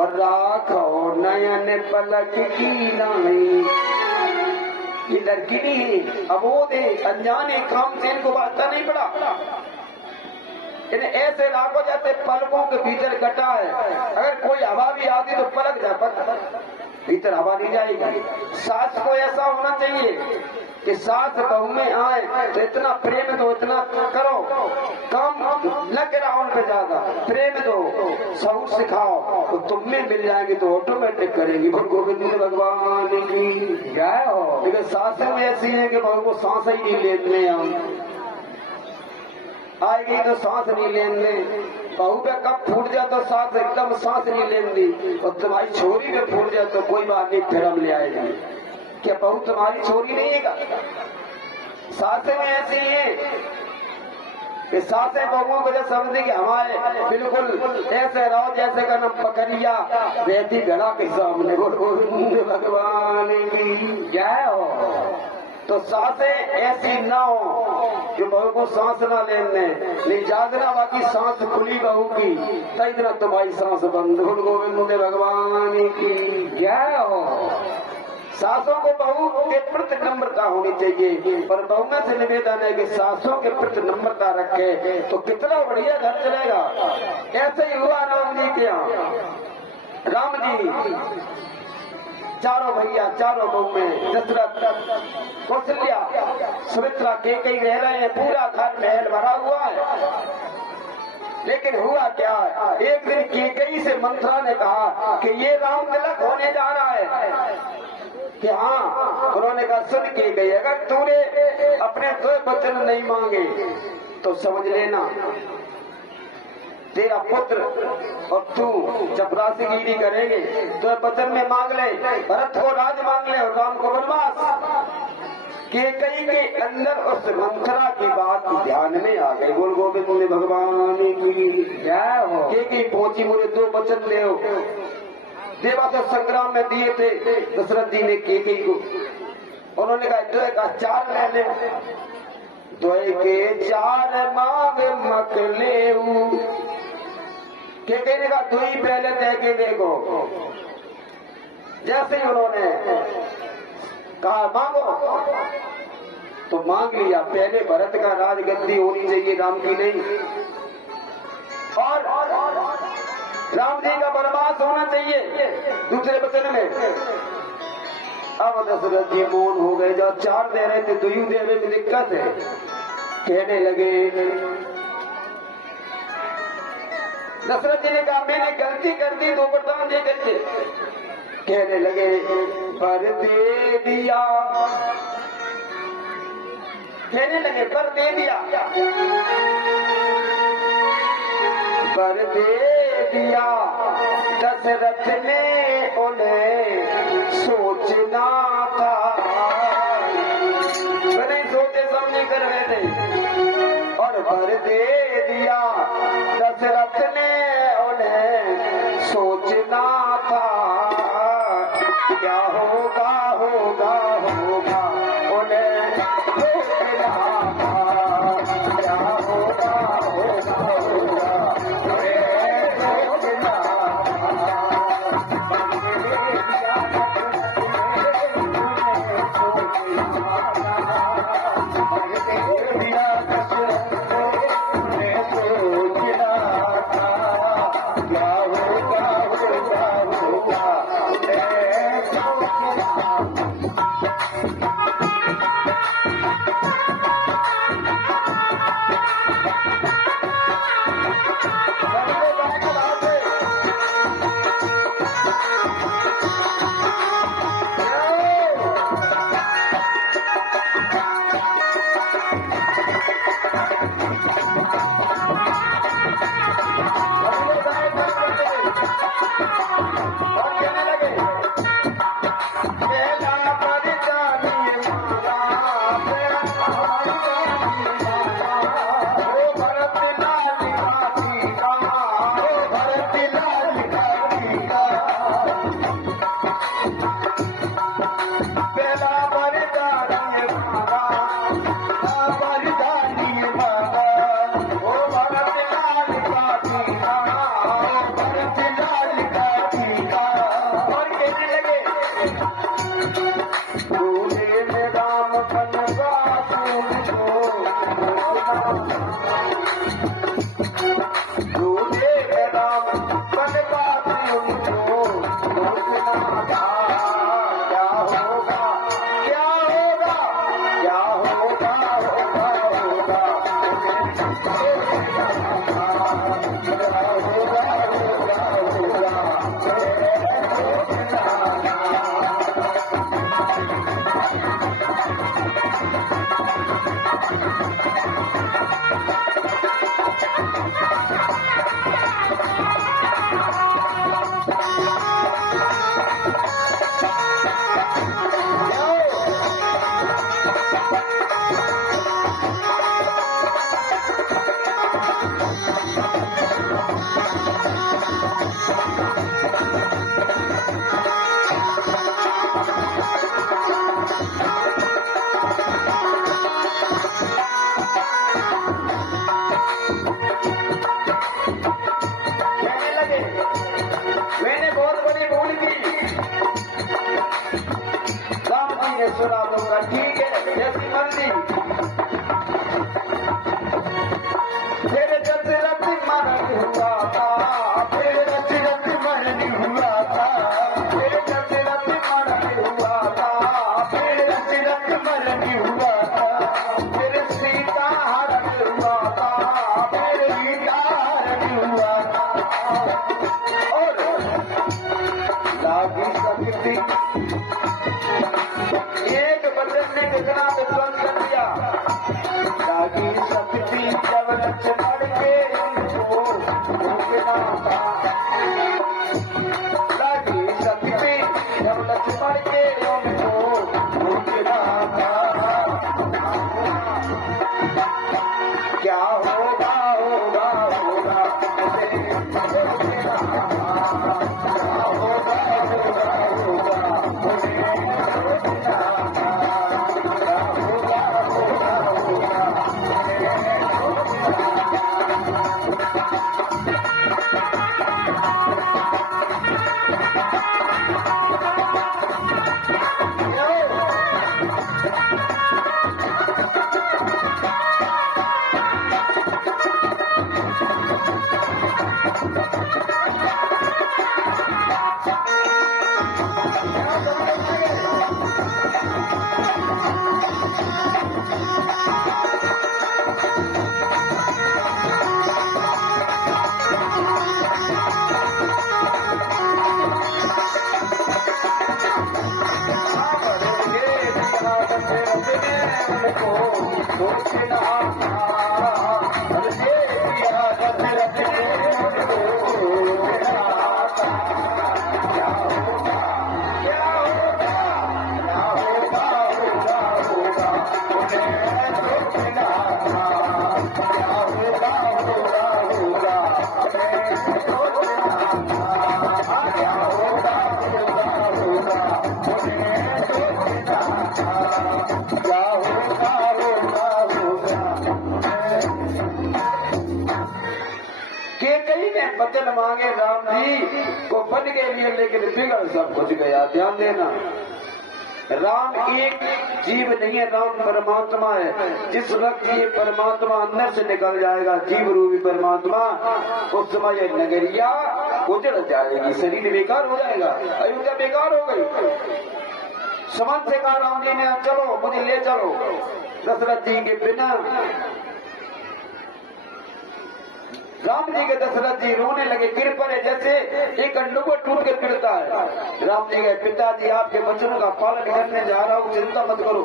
और राखो नयन पलक की नाई। ये लड़की नहीं, अबोध है, अनजाने, काम से इनको वास्ता नहीं पड़ा। इन्हें ऐसे राखो जैसे पलकों के भीतर गटा है, अगर कोई हवा भी आती तो पलक जाए, भीतर हवा नहीं जाएगी। सास को ऐसा होना चाहिए कि सास बहू में आए तो इतना प्रेम दो, इतना करो, काम लग रहा उन पे ज्यादा प्रेम दो, सब सिखाओ तो तुम में मिल जाएंगे तो ऑटोमेटिक करेगी। गोविंद भगवान की जय हो। लेकिन सासें ऐसी है कि बहू को सांस ही नहीं लेने, हम आएगी तो सांस नहीं लेने, बहू पे कब फूट जाए तो सास एकदम सांस नहीं लेंदी, और तुम्हारी छोरी पे फूट जाए तो कोई बात नहीं, फिर हम ले आएगी। क्या बहू तुम्हारी छोरी नहीं है? सासें में ऐसी है कि सासें बहुओं को जैसे समझे कि हमारे बिल्कुल ऐसे रहो जैसे का नाम पकड़िया रहती घड़ा के सामने। गोविंद भगवान की जय हो। तो सासें ऐसी ना हो कि बहू को सांस ना लेने, नहीं जागना बाकी सांस खुली बहू की तई दिन तुम्हारी सांस बंद। गोविंद भगवान की जय हो। सासों को बहू के प्रति नम्रता होनी चाहिए, पर बहू में से निवेदन है कि सासों के प्रति नम्रता रखे तो कितना बढ़िया घर चलेगा। ऐसे ही हुआ राम जी के यहाँ। राम जी चारों भैया, चारों बहू में दशरथ, कौशल्या, सुमित्रा, केकई रह रहे हैं, पूरा घर महल भरा हुआ है। लेकिन हुआ क्या है, एक दिन केकई से मंत्रा ने कहा कि ये राम तिलक होने जा रहा है कि हाँ। उन्होंने कहा सुन के गई, अगर तूने अपने दो वचन नहीं मांगे तो समझ लेना तेरा पुत्र और तू चपरासीगिरी करेंगे। तो वचन में मांग ले, भरत को राज मांग ले और राम को वनवास। केकई के अंदर उस मंत्रा की बात ध्यान में आ गई। बोल गोविंद भगवान की जय हो। केकई पहुंची, मुझे दो वचन ले, देवासुर संग्राम में दिए थे दशरथ जी ने केकई को। उन्होंने कहा दो का चार ले ले, दो के चार मांग मक ले। केकई ने कहा दो ही पहले दे के देखो। जैसे ही उन्होंने कहा मांगो तो मांग लिया। पहले भरत का राजगद्दी होनी चाहिए, राम की नहीं, और राम जी का वनवास होना चाहिए दूसरे वचन में। अब दशरथ जी मौन हो गए, जब चार दे रहे थे दुयू देवे में दिक्कत है। कहने लगे, दशरथ जी ने कहा मैंने गलती कर दी, दो वरदान दे करके। कहने लगे पर दे दिया, कहने लगे पर दे दिया, पर दे दिया। दशरथ ने उन्हें सोचना था, नहीं सोचे समझे कर रहे थे, और भर दे दिया। दशरथ ने उन्हें सोचना था, क्या होगा होगा होगा उन्हें सोचना था, क्या होगा होगा होगा उन्हें सोचना था। क्या होगा होगा फिर दशरथ मरण हुआ था, फिर दशरथ मरण हुआ था, फिर दशरथ मरण हुआ था, फिर सीता हरण हुआ था, फिर सीता हरण हुआ था। और लागी शक्ति एक वचन ने कितना विध्वंस कर दिया। लागी शक्ति जब लक्ष्मण के उनको रोकना था, लागी शक्ति जब लक्ष्मण के उनको रोकना था। क्या होगा होगा होगा बदन मांगे राम जी को बन के लिए, लेकिन बिगड़ सब कुछ गया। ध्यान देना, राम एक जीव नहीं है, राम परमात्मा है। जिस वक्त ये परमात्मा अंदर से निकल जाएगा, जीव रूपी परमात्मा, उस समय ये नगरिया उजड़ जाएगी, शरीर बेकार हो जाएगा, अयोध्या बेकार हो गई। समन से कहा राम जी ने, चलो मुझे ले चलो। दशरथ जी के बिना राम जी के दशरथ जी रोने लगे, गिर पड़े जैसे एक अंडुआ टूट के गिरता है। राम जी के पिताजी आपके वचनों का पालन करने जा रहा हूँ, चिंता मत करो।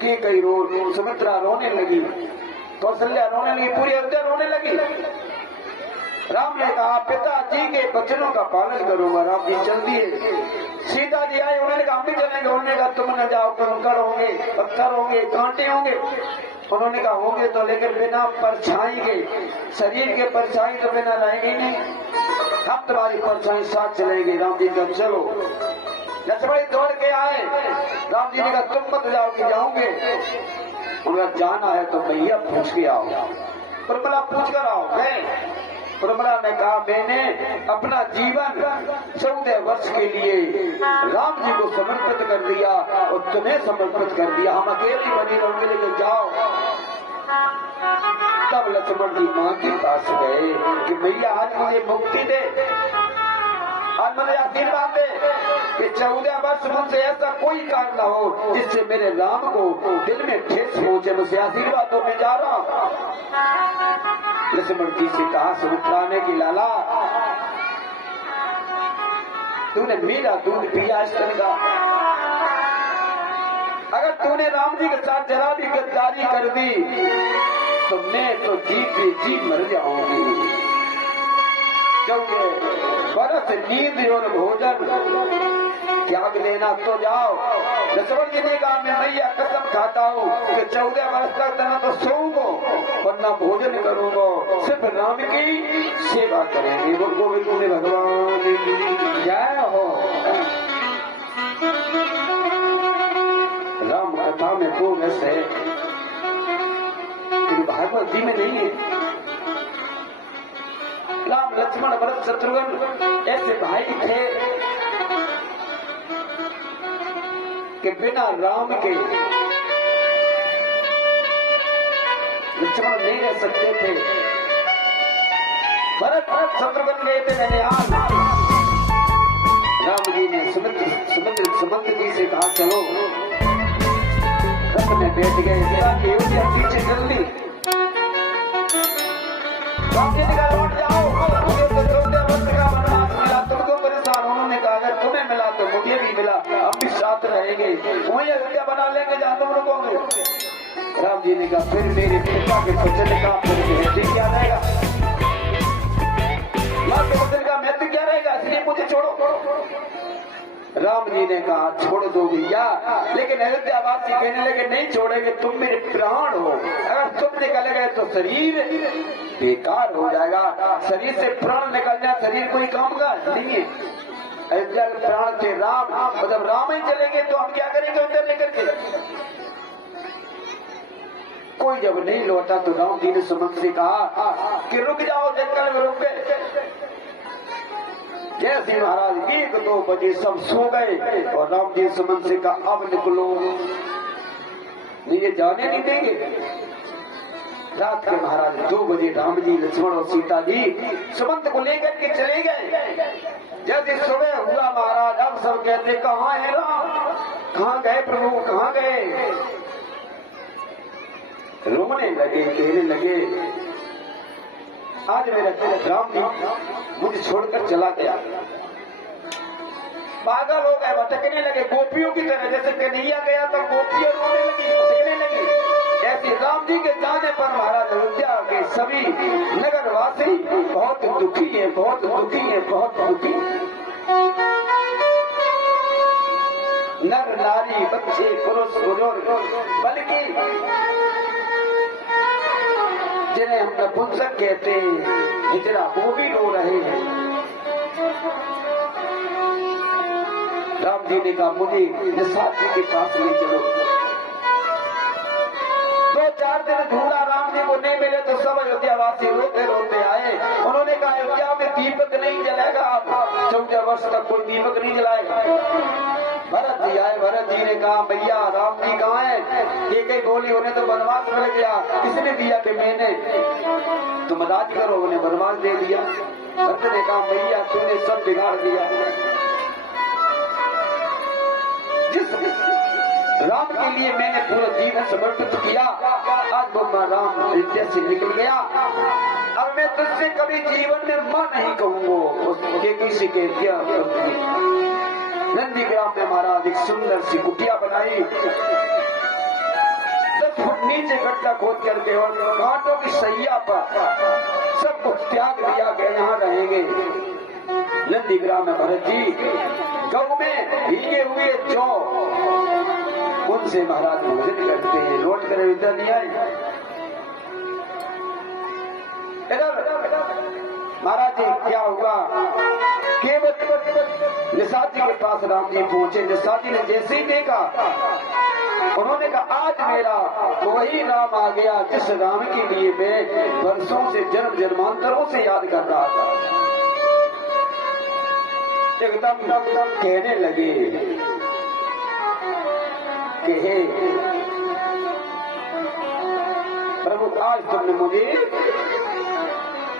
कि कई रो, सुमित्रा रोने लगी, कौशल्या रोने लगी, पूरी अयोध्या रोने लगी। राम ने कहा पिताजी के वचनों का पालन करूंगा। राम जी चल दिए। सीता जी आए, उन्होंने कहा हम भी चलेंगे। उन्होंने कहा तुम न जाओ, कंकड़ होंगे, पत्थर होंगे, कांटे होंगे। उन्होंने कहा होंगे तो, लेकिन बिना परछाई के, शरीर के परछाई तो बिना रहेंगे नहीं, हम तुम्हारी परछाई साथ चलेंगे। राम जी कहा चलो। लक्ष्मण दौड़ के आए, राम जी ने कहा तुम मत जाओ कि जाओगे। उन्होंने जाना है तो भैया पूछ के आओ, प्रबला पूछ कर आओ। मैं प्रबला ने कहा मैंने अपना जीवन 14 वर्ष के लिए राम जी को समर्पित कर दिया और तुम्हें समर्पित कर दिया, हम अकेले बनी रहूंगे, लेकिन जाओ। तब लक्ष्मण जी मां के पास गए कि भैया आज मुझे मुक्ति दे, आज मुझे आशीर्वाद दे कि 14 वर्ष मुझसे ऐसा कोई काम न हो जिससे मेरे राम को दिल में ठेस पहुंचे। मुझे आशीर्वाद दो, मैं जा रहा हूं। लक्ष्मण जी से कहा सुमित्रा ने कि लाला तूने मेरा दूध पिया इस तरह का, अगर तूने राम जी के साथ जरा भी गद्दारी कर दी तो मैं तो जी मर जाऊंगी। 14 बरस नींद और भोजन त्याग लेना तो जाओ। लक्ष्मण जी ने कहा मैं भैया कसम खाता हूँ कि 14 वर्ष तक ना तो सोऊंगा और न भोजन करूंगा, सिर्फ राम की सेवा करेंगे। वो गोविंद ने भगवान जय हो। राम कथा में वो रस है कि भागवत जी में नहीं है। राम लक्ष्मण भरत शत्रुघ्न ऐसे भाई थे कि बिना राम के लक्ष्मण नहीं रह सकते थे। भरत शत्रुघ्न गए थे ननिहाल। राम जी ने सुमंत्र जी से कहा चलो, रथ में बैठ गए। अयोध्या पीछे जल्दी। राम जी ने कहा लौट जाओ, मुझे तो 14 वर्ष का वनवास मिला, तुम क्यों परेशान? उन्होंने कहा अगर तुम्हें मिला तो मुझे भी मिला, हम भी साथ रहेंगे, वही अयोध्या बना लेंगे जहाँ तुम रुकोगे। राम जी ने कहा फिर मेरे पिता के वचन काम करके क्या रहेगा, माँ के वचन का महत्व क्या रहेगा, इसलिए मुझे छोड़ो। राम जी ने कहा छोड़ दो भैया, लेकिन अयोध्यावासी कहने लगे नहीं छोड़ेंगे, तुम मेरे प्राण हो, अगर तुम निकल गए तो शरीर बेकार हो जाएगा, शरीर से प्राण निकल जाए शरीर कोई काम का नहीं है। अयोध्या के प्राण थे राम, और जब राम ही चलेंगे तो हम क्या करेंगे उधर लेकर के। कोई जब नहीं लौटा तो राम जी ने सुमंत से कहा कि रुक जाओ, जंगल में रुक गए। जैसे महाराज 1-2 बजे सब सो गए और राम जी सुमंत से कहा अब निकलो, नहीं ये जाने नहीं देंगे। रात के महाराज 2 बजे राम जी लक्ष्मण और सीता जी सुमंत को लेकर के चले गए। जैसे सुबह हुआ महाराज अब सब कहते कहाँ है राम, कहाँ गए प्रभु, कहाँ गए। रोने लगे, कहने लगे आज मेरा राम जी मुझे छोड़कर चला गया। पागल हो गए, भटकने लगे गोपियों की तरह, जैसे कन्हैया गया तो गोपियां रोने लगी, भटकने लगी। ऐसे राम जी के जाने पर महाराज अयोध्या के सभी नगरवासी बहुत दुखी है, बहुत दुखी है, बहुत दुखी। नर नारी बच्चे पुरुष बुजुर्ग, बल्कि जिन्हें हम नपुंसक कहते हैं हिजड़ा, वो भी रो रहे हैं। राम जी ने कहा मुझे निषाद जी के पास ले चलो। 2-4 दिन ढूंढा, राम जी को नहीं मिले तो सब अयोध्यावासी रोते रोते आए। उन्होंने कहा अयोध्या में दीपक नहीं जलेगा, 14 वर्ष तक कोई दीपक नहीं जलाएगा। भरत जी आए, भरत जी ने कहा भैया राम जी कहाँ है? एक ही बोली उन्हें तो वनवास मिल गया, किसने दिया कि मैंने, तुम राज करो, उन्हें वनवास दे दिया। भरत ने कहा भैया तूने सब बिगाड़ दिया, जिस राम के लिए मैंने पूरा जीवन समर्पित किया, आज वो राम अयोध्या से निकल गया। अब मैं तुझसे कभी जीवन में मां नहीं कहूंगा, उसके किसी के दिया। नंदीग्राम में महाराज एक सुंदर सी कुटिया बनाई, 10 फुट नीचे गड्ढा खोद करके और कांटों की सैया पर सब कुछ त्याग दिया गया, यहाँ रहेंगे। नंदीग्राम में भरत जी गऊ में भीगे हुए जौ उनसे महाराज भोजन करते हैं, लौट कर इधर नहीं आए। इधर महाराज जी क्या हुआ, केवल निषाद जी के पास राम जी पहुंचे। निषाद जी ने जैसे ही देखा उन्होंने कहा आज मेरा वही राम आ गया जिस राम के लिए मैं वर्षों से जन्म जन्मांतरों से याद कर रहा था। एकदम कहने लगे कि हे प्रभु आज तुमने मुझे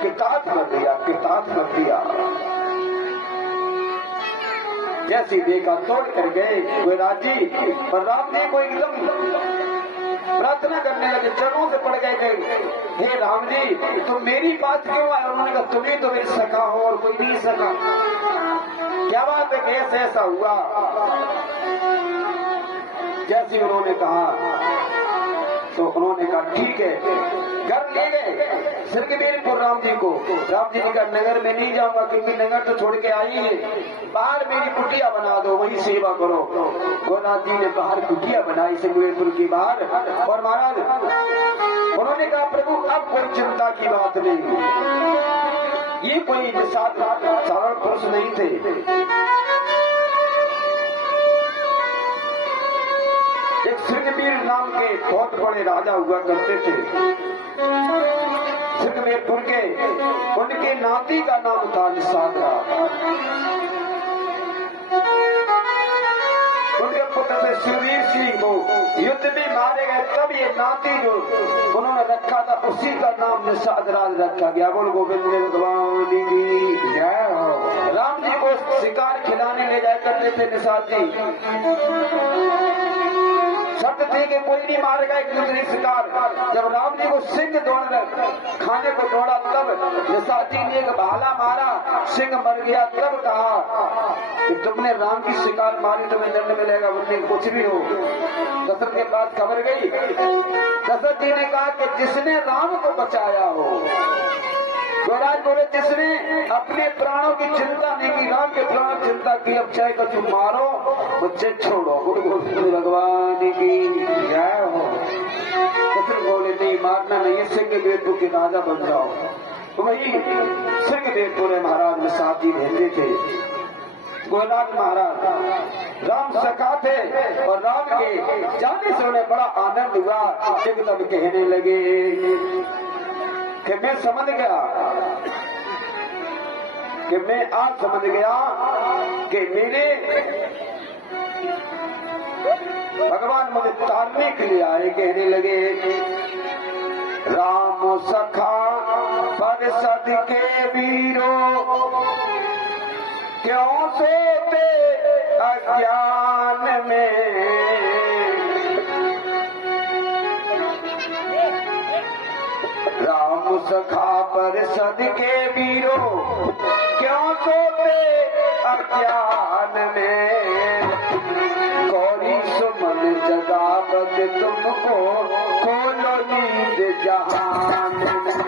किताब कर दिया, किताब कर दिया। जैसी देखा तोड़ कर गए वे राजी, पर राम जी को एकदम प्रार्थना करने लगे, चरणों से पड़ गए। हे राम जी तुम मेरी बात क्यों आए? उन्होंने कहा तुम्हें तो मेरी सखा हो और कोई नहीं सका। क्या बात है, कैसे ऐसा हुआ? जैसे उन्होंने कहा तो उन्होंने कहा ठीक है। घर ले गए सिरकबीरपुर राम जी को। राम जी ने कहा नगर में नहीं जाऊंगा क्योंकि नगर तो छोड़ के आई है, बाहर मेरी कुटिया बना दो, वही सेवा करो। गोनाथ जी ने बाहर कुटिया बनाई सिरकबीरपुर की बाहर। और महाराज उन्होंने कहा प्रभु अब कोई चिंता की बात नहीं, ये कोई साधारण पुरुष नहीं थे। एक सिरकबीर नाम के बहुत बड़े राजा हुआ करते थे सिरकबीरपुर के, उनके नाती का नाम था निषाद। उनके पुत्र करते थे सुधीर सिंह को युद्ध में मारे गए, तब ये नाती जो उन्होंने रखा था उसी का नाम निषाद राज रखा गया। बोल गोविंद भगवान की जय हो। राम जी को शिकार खिलाने ले जाया करते थे निषाद जी। शब्द थे कि कोई नहीं मारेगा एक दूसरे शिकार। जब राम जी को सिंह दौड़ खाने को दौड़ा तब निषाद जी ने एक भाला मारा, सिंह मर गया। तब कहा कि तुमने राम की शिकार मारी, तुम्हें दंड मिलेगा, बोलने कुछ भी हो। दशरथ के पास खबर गई। दशरथ जी ने कहा कि जिसने राम को बचाया हो, युवराज बोले जिसने अपने प्राणों की चिंता नहीं की, राम के प्राणों की चिंता की, अब चाहे कछु मारो मुझे छोड़ो। गुरु गोविंद भगवान की जय हो। दशरथ बोले नहीं मारना नहीं है, सिंह देवपुर के राजा बन जाओ। तो वही सिंह देवपुर महाराज में साथ ही भेजे थे। गोलाग महाराज राम सखा थे और राम के जाने से उन्हें बड़ा आनंद हुआ। एकदम कहने लगे कि मैं समझ गया, कि मैं आज समझ गया कि मेरे भगवान मुझे तारने के लिए आए। कहने लगे राम सखा परिषद के वीरों, क्यों सोते अज्ञान में, राम सखा परिषद के वीरों, क्यों सोते अज्ञान में, गौरी सुमन जगावत तुमको, खोलो नींद जहान में।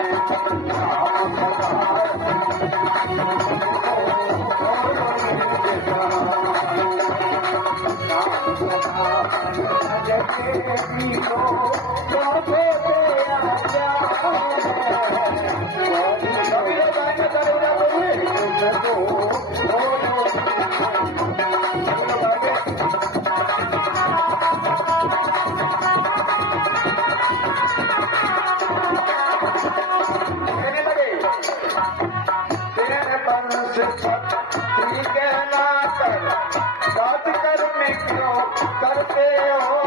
करते हो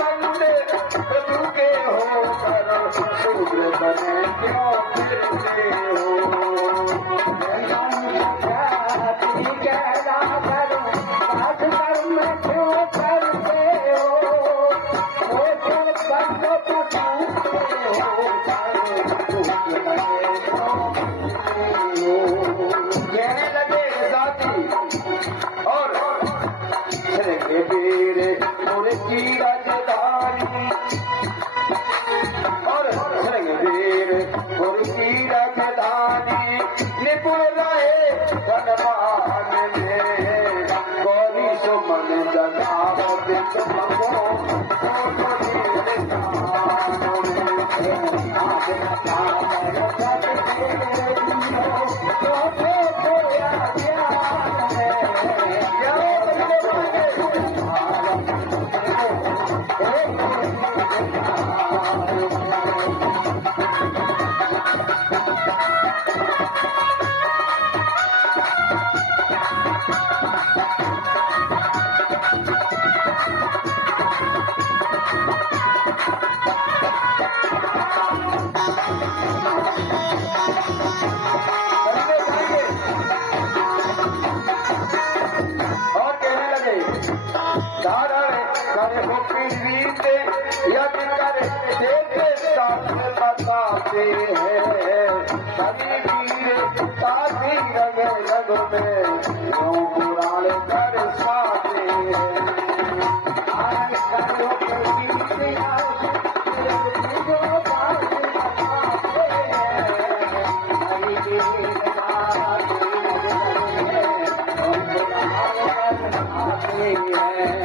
बंदे प्रभु के हो कर, शूद्र बने क्यों फिरते हो। कहने लगे साथी और वीर उनकी राजधानी, और वीर उनकी राजधानी, निपुण रहे धनवान में, गौरी सुमन जगावत तुमको, बताते हैं सभी वीर साथी रंग रंग में, क्यों पुराण कर साथे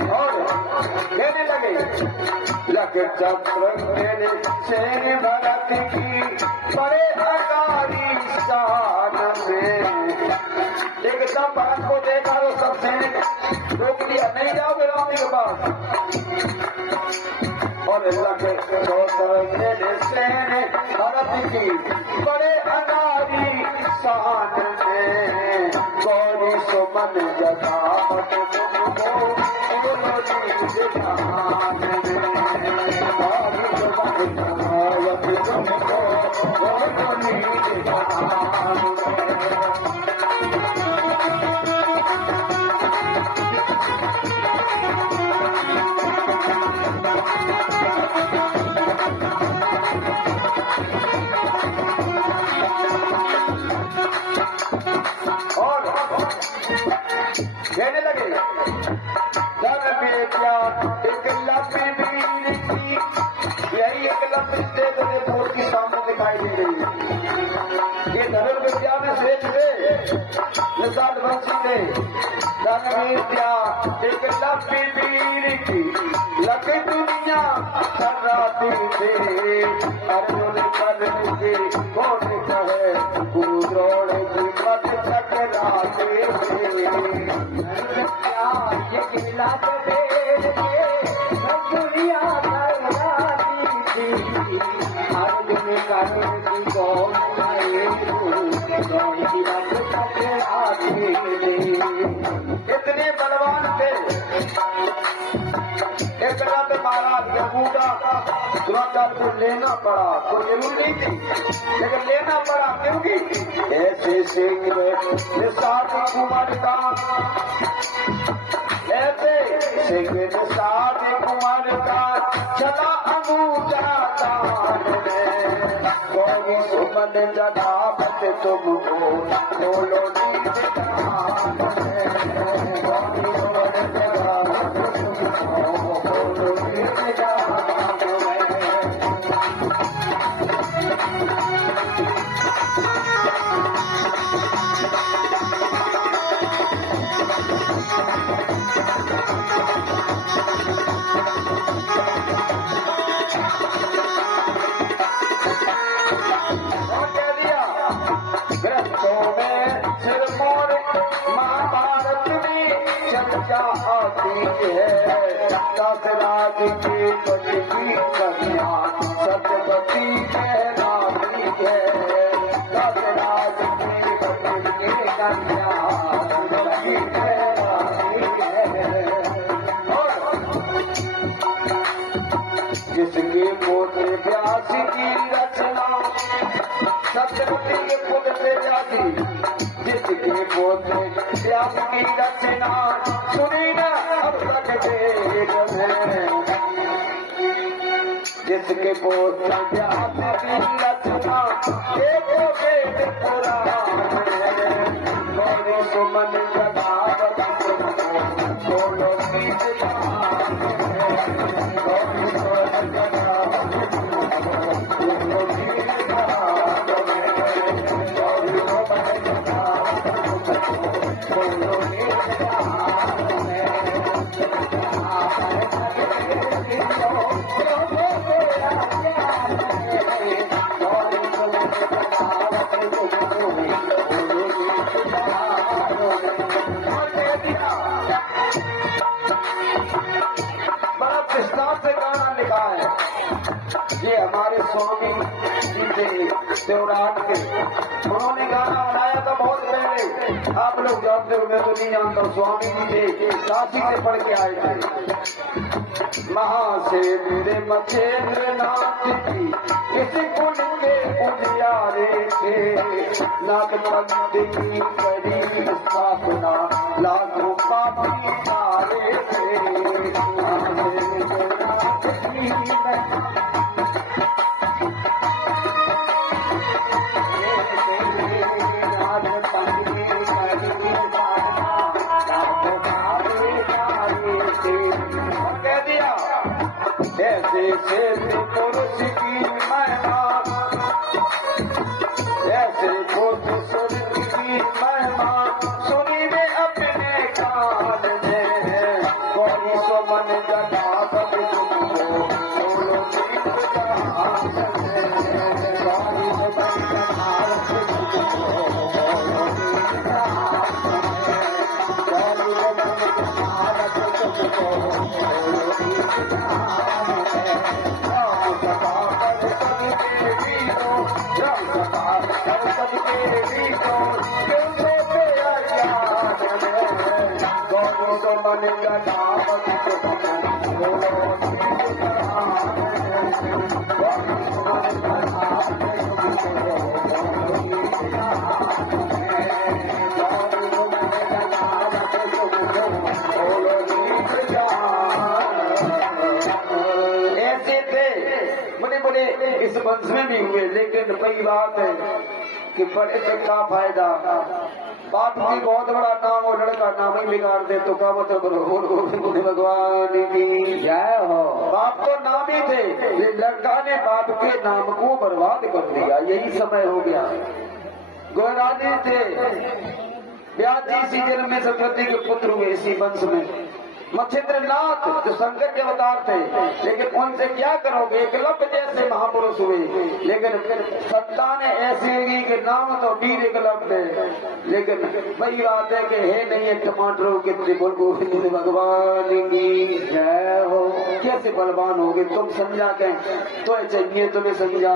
और कहने लगे लग चक्र सेन भरत की बड़े अगारी शान में। एकदम भरत को देखा तो सब सेने रोक दिया, नहीं जाओगे राम के पास। और लगे सेन भरत की बड़े अगारी शान में, गौरी सुमन जगावत तुमको बोलो नीच जहान में भाग बनावत तुमको बोलो नीच जहान कहने लगे धन बेचा एक लंबी बीड़ी की यही एक लंबी देख बोर्ड की सामने दिखाई दे रही ये धनुर विद्या में श्रेष्ठ थे निषाद बंशी थे धन बेचा एक लंबी बीड़ी की लगे दुनिया सर्राती थे अर्जुन कर के कौन कहे कुद्रोड़ की मत टकराते दुनिया इतने बलवान थे एक रात महाराज बूढ़ा द्रोणाचार्य को लेना पड़ा कोई जरूर नहीं थी लेकिन लेना पड़ा क्योंकि ऐसे सिंह निषाद कुमार का ऐसे सिंह निषाद कुमार का चला अंगूठा तान कोई सुमन जगावत तुमको बोलो नीच जहान आती है दशराज की पति की कन्या सत्यवती कहलाती है दशराज की पति की कन्या सत्यवती कहलाती है जिसके पुत्र व्यास की रचना सत्यवती के पुत्र से जाती जिसके पुत्र व्यास की रचना सुनी न अब तक वेद में जिसके पुत्र व्यास की रचना देखो वेद पुराण गौरी सुमन जगावत बोलो नीच जहान गौरी सुमन जगावत बोलो नीच जहान गौरी सुमन जगावत बोलो नीच जहान बड़ा विस्तार से गाना लिखा है ये हमारे स्वामी जी थे देवराज के उन्होंने गाना बनाया था बहुत पहले आप लोग जानते हो मैं तो नहीं जानता स्वामी जी थे काशी से पढ़ के आए थे महासेव मचेंद्र नाथ जी किसी कुल के उजियारे थे नागपंथ की करी स्थापना लाखों पापी सारे थे कह दिया ऐसे पुरुष की महिमा ऐसे पुरुष की महिमा सुनी में अपने कान में कोई सुमन जगावत तुमको बोलो नीच जहान कोई सुमन जगावत तुमको बोलो नीच जहान कोई सुमन जगावत तुमको बोलो नीच जहान वही बात है कि पढ़े से क्या फायदा, बाप की बहुत बड़ा नाम हो, लड़का नाम ही बिगाड़ दे तो क्या मतलब। भगवान की जय हो। बाप तो नाम ही थे, ये लड़का ने बाप के नाम को बर्बाद कर दिया, यही समय हो गया। गोरानी थे, व्यास जी इसी जन्म में सरस्वती के पुत्र हुए इसी वंश में। मच्छिंद्रनाथ जो शंकर के अवतार थे, लेकिन उनसे क्या करोगे, एकलव्य जैसे महापुरुष हुए, लेकिन संतान ऐसी हुई कि नाम तो वीर एकलव्य, लेकिन वही बात है कि है नहीं है टमाटरों के त्रिभुवन गोविंद भगवान की जय हो। कैसे बलवान होगे तुम, समझा के तो चाहिए तुम्हें समझा।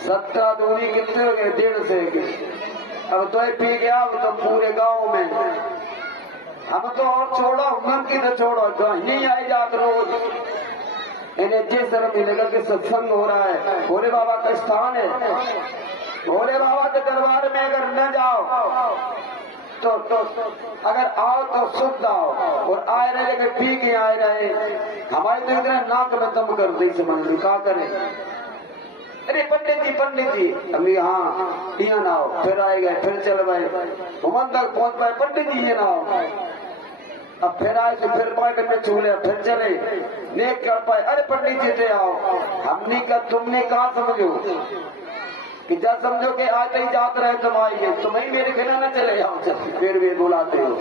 17 दूरी कितने हो गए, 1.5 से। अब तो पी गया, अब तो पूरे गांव में हम तो और छोड़ो, मन की तो छोड़ो, नहीं आई जात रोज इन्हें जिस तरह मिलेगा कि सत्संग हो रहा है, भोले बाबा का स्थान है। भोले बाबा के दरबार में अगर न जाओ तो अगर आओ तो शुद्ध आओ, और आए रहे लेकिन पी के आए रहे, हमारी तो इतना नाक में दम कर दी, समझ लो क्या करें। अरे पंडित जी अभी हाँ यहाँ ना आओ, फिर आए गए, फिर चल गए, भवन तक पहुंच पाए, पंडित जी ये ना आओ, अब फिर आए तो फिर पाए में चूल्हे, फिर चले नेक कर पाए, अरे पंडित जी से आओ, हमने का तुमने कहा समझो कि जब समझो कि आज ही जात रहे तुम आइए, तुम्हें मेरे बिना न चले आओ, फिर भी बुलाते हो।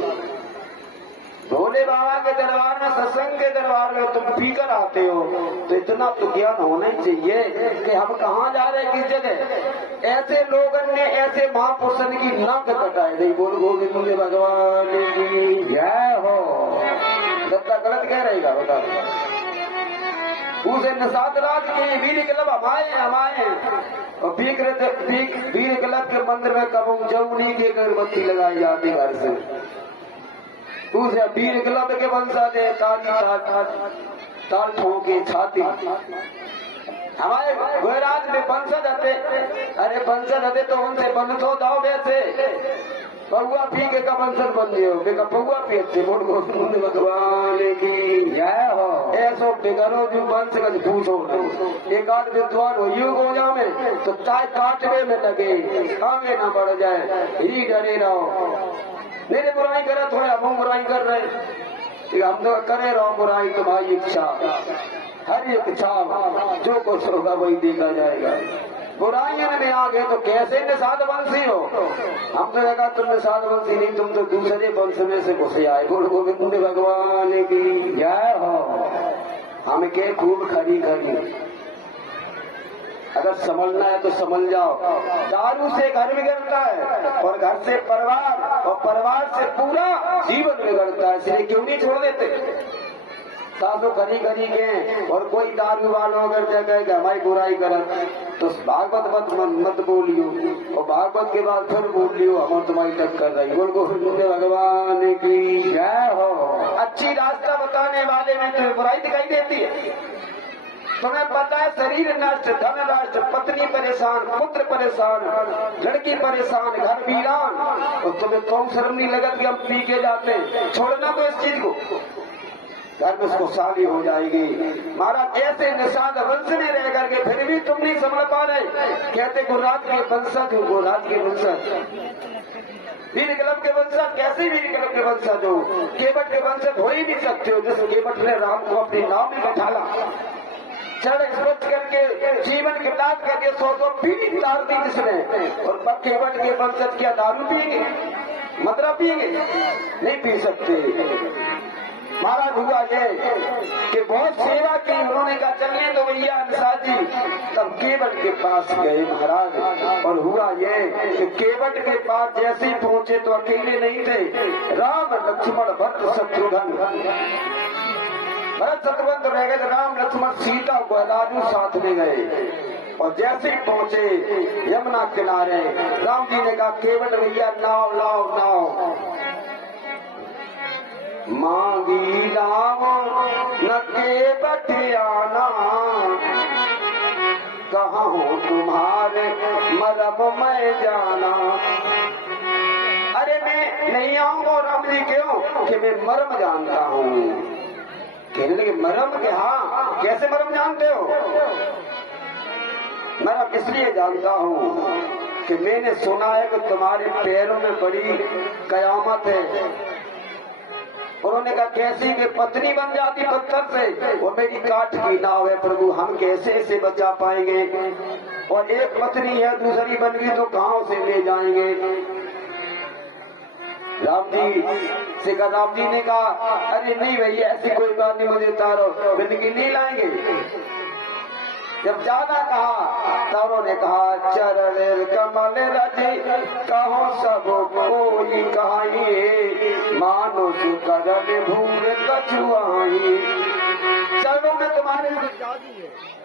भोले बाबा के दरबार में, सत्संग के दरबार में तुम पीकर आते हो, तो इतना तो ज्ञान होना ही चाहिए कि हम कहाँ जा रहे, किस जगह। ऐसे लोगों ने ऐसे महापुरुषों की नाक कटाई दी। बोल गोविंद भगवान की जय हो। दत्ता गलत कह रहेगा, बता उसे निषाद राज के वीर क्लब हमारे और वीर क्लब के मंदिर में कब जमुनी की अगरबत्ती लगाई जाती घर से। दूसरे वीर क्लब के वंशज है, ताल ठोके छाती। हमारे गुजरात में वंशज आते, अरे वंशज आते तो उनसे बंसो दाओ, वैसे पौआ पी के का वंशज बन गए हो, पौआ पीते। बोल गोविंद भगवान की जय हो। ऐसो बेगरो जो वंश का पूछो, एक आध विद्वान हो युग हो जाए तो चाय काटने में लगे, आगे ना बढ़ जाए, ही डरे रहो। मेरे बुराई करे थोड़े, हम बुराई कर रहे, हम तो करे रहो बुराई, तुम्हारी इच्छा, हर एक इच्छा, जो कुछ होगा वही देखा जाएगा। बुराइयों में आ गए तो कैसे निषाद वंशी हो, हम तो देखा तुम निषाद वंशी नहीं, तुम तो दूसरे वंश में से घुसे आए। बोल गोविंद भगवान की जय हो। हमें के खूब खरी खरी, अगर समझना है तो समझ जाओ। दारू से घर बिगड़ता है, और घर से परिवार, और परिवार से पूरा जीवन बिगड़ता है, इसलिए क्यों नहीं छोड़ देते। सासू खरी खरी के, और कोई दारू वालों अगर जगह हमारी बुराई करत तो भागवत मत बोलियो, और भागवत के बाद फिर बोल लियो हम तुम्हारी टक्कर रही। बोल गोविंद भगवान की जय हो। अच्छी रास्ता बताने वाले में तुम्हें बुराई दिखाई देती है। तुम्हें पता है शरीर नष्ट, धन नष्ट, पत्नी परेशान, पुत्र परेशान, लड़की परेशान, घर वीरान, और तुम्हें कौन शर्म नहीं लगत कि हम पी के जाते। छोड़ना तो इस चीज को, घर में उसको शादी हो जाएगी। महाराज ऐसे निषाद वंश में रह करके फिर भी तुम नहीं समझ पा रहे। कहते गुरुराज के वंशज हो, गुरुराज के वंशज, वीर क्लब के वंशज, कैसे वीर क्लब के वंशज हो, केवट के वंशज हो ही नहीं सकते हो। जिस केवट ने राम को अपने नाम में बैठाला, चरण स्पर्श करके जीवन किताब करके 100 पीढ़ी तार दी जिसने, और केवट के वंशज क्या दारू पिएंगे, मदरा पिएंगे, नहीं पी सकते। महाराज हुआ ये कि बहुत सेवा की, उन्होंने कहा चलने तो भैया निषाद जी, तब केवट के पास गए महाराज। और हुआ ये कि केवट के पास जैसे ही पहुंचे तो अकेले नहीं थे, राम लक्ष्मण भरत शत्रुघ्न, भरत शत्रुघ्न रह गए, राम लक्ष्मण सीता बलाजू साथ में गए। और जैसे ही पहुंचे यमुना किनारे, राम जी ने कहा केवट भैया नाव लाओ नाव, मांगी नाव न केवट आना, कहाँ हो तुम्हारे मरम में जाना। अरे मैं नहीं आऊंगा राम जी, क्यों कि मैं मरम जानता हूँ। कहने लगे मरम के, हाँ कैसे मरम जानते हो। मैं अब इसलिए जानता हूँ कि मैंने सुना है कि तुम्हारे पैरों में बड़ी कयामत है। उन्होंने कहा कैसी कि पत्नी बन जाती पत्थर से, वो मेरी काठ की नाव है प्रभु, हम कैसे इसे बचा पाएंगे? और एक पत्नी है, दूसरी बन गई तो कहाँ उसे ले जाएंगे? राम जी ने कहा अरे नहीं भैया ऐसी कोई बात नहीं, मुझे तारो जिंदगी नहीं लाएंगे। जब ज्यादा कहा तब उन्होंने कहा चरण कमल रजे कहो सब कोई कहाई, मानो सुकरण भूर कछुआई। चरणों में तुम्हारे जादू है।